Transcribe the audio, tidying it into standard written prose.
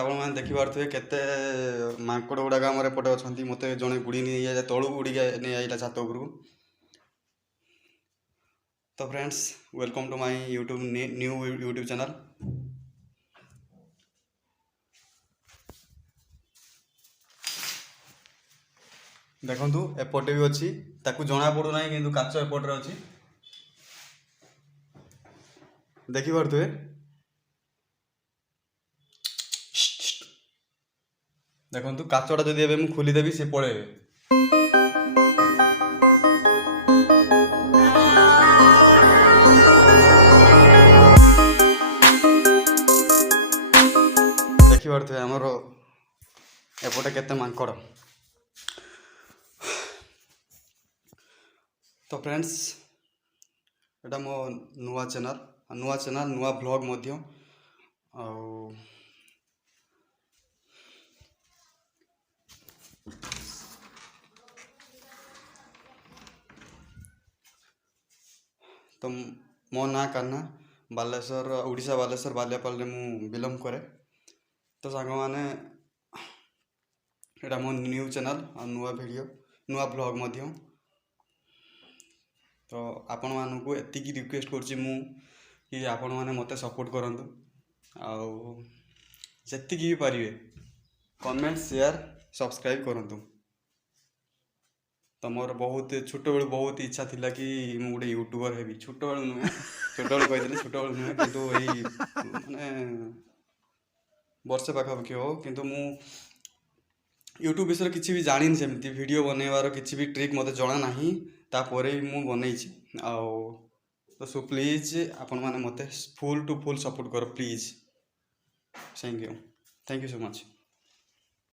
ଆପଣ ମାନେ ଦେଖିପାରୁଥିବେ କେତେ ମାଙ୍କଡ଼ ଗୁଡ଼ାକ ଆମର ଏପଟେ ଅଛନ୍ତି। ମୋତେ ଜଣେ ବୁଡ଼ି ନେଇ ତଳକୁ ଉଡ଼ିକି ନେଇ ଆଇଲା ଛାତ ଉପରକୁ। तो friends welcome to my YouTube new YouTube channel. देखंतु एपटे भी अच्छी ताकू जना पड़ूना कि काच एपटे अच्छी देखी पारे। देखंतु काचटा जदि एबे मु खोलीदेवी से पळेबे। देखी पारे आमर एपटे केते मांकड़। तो फ्रेंड्स एटा मो नुआ चैनल नुआ ब्लॉग मध्य तो मो ना कान्हा बालेश्वर ओडिशा बालेश्वर बालियापाल मु बिलोंग करे। तो सांग माने एटा मो न्यू चैनल नुआ वीडियो नुआ ब्लॉग मध्य। तो आपण मानू एतिकी रिक्वेस्ट करछि मु कि आपण माने मते सपोर्ट करंतु आउ जेतिकी भी पारिबे कमेंट शेयर सब्सक्राइब करंतु। तो मोर बहुत छोट बेलू बहुत इच्छा थिला कि मु गोटे यूट्यूबर हेबी। छोट बेलू नुहे छोट बेलू कहिदेली छोट बेलू नुहे किंतु एई माने वर्षे पाखापाखि हो किंतु मु यूट्यूब विषय किसी भी जानी सेमती वीडियो बनइबार किसी भी ट्रिक मते जणा नाही तापरे मु बनइछि आउ। तो सो प्लीज आपण माने मते फुल टू फुल सपोर्ट करो please. Thank you so much.